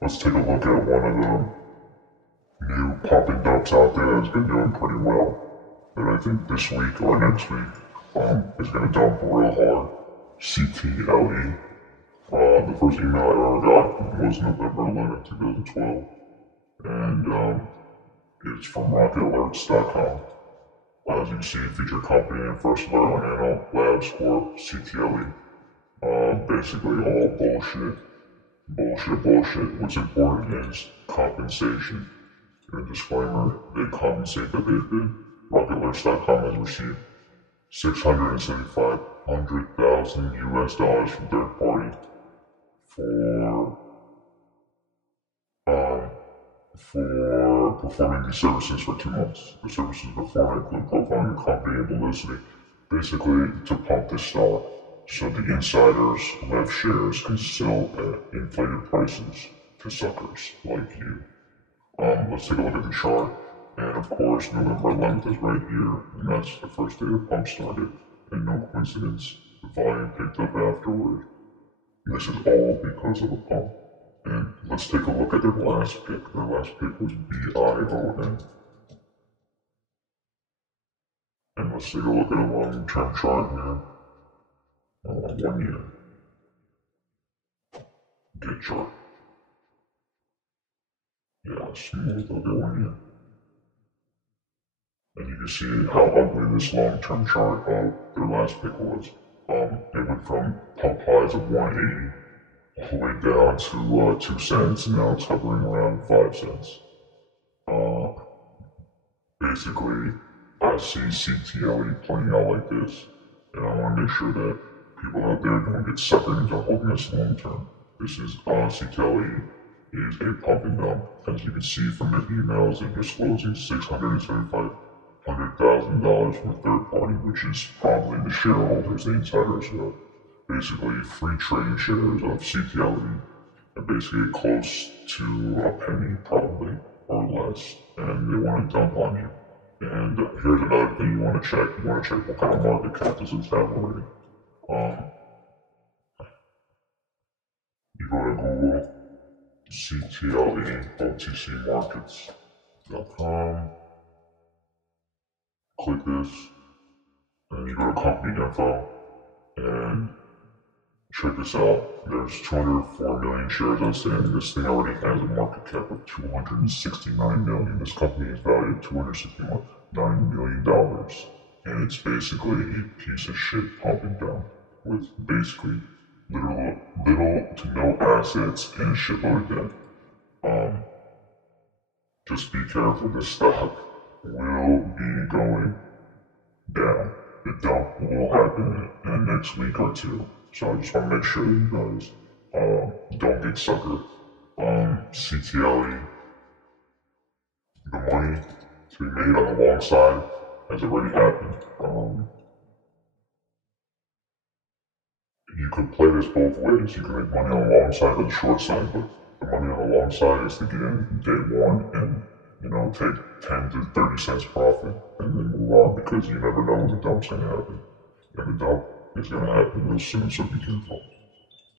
Let's take a look at one of the new pump and dumps out there that's been doing pretty well. That I think this week or next week is going to dump real hard. CTLE. The first email I ever got was November 11, 2012. And it's from rocketalerts.com. As you can see, featured company and first alert on Nano Labs Corp. CTLE. Basically all bullshit. Bullshit. What's important is compensation. In a disclaimer, they compensate that they've been. RocketAlerts.com has received $675,000 from third party for performing these services for 2 months. The services performed include profiling the company and publicity, basically to pump the stock so the insiders who have shares can sell at inflated prices to suckers like you. Let's take a look at the chart. And of course, November 11th is right here, and that's the first day the pump started. And no coincidence, the volume picked up afterward. This is all because of the pump. And let's take a look at their last pick. Their last pick was BION. And let's take a look at a long-term chart here. 1 year. Get chart. Yeah, smooth. Okay, 1 year. And you can see how ugly this long-term chart of their last pick was. It went from pump highs of 180 all the way down to 2 cents, and now it's hovering around 5 cents. Basically, I see CTLE playing out like this, and I want to make sure that people out there don't get suckered into holding this long-term. This is CTLE is a pump and dump. As you can see from the emails, they're disclosing $675,000 from a third party, which is probably the shareholders, the insiders who are basically free trading shares of CTLE, and basically close to a penny probably, or less, and they want to dump on you. And here's another thing you want to check. You want to check what kind of market cap does this have already. You go to Google, CTLE.OTCmarkets.com, click this, and you go to company info, and check this out. There's 204 million shares outstanding. This thing already has a market cap of $269 million. This company is valued at $269 million. And it's basically a piece of shit pump and dump with basically little to no assets and a shitload of debt. Just be careful. This stock will be going down. The dump will happen in the next week or two. So I just want to make sure you guys don't get suckered. CTLE, the money to be made on the long side has already happened. You could play this both ways. You can make money on the long side or the short side, but the money on the long side is to get in day one and, take 10 to 30 cents profit and then move on, because you never know when the dump's going to happen. And the dump is going to happen real soon, so be careful.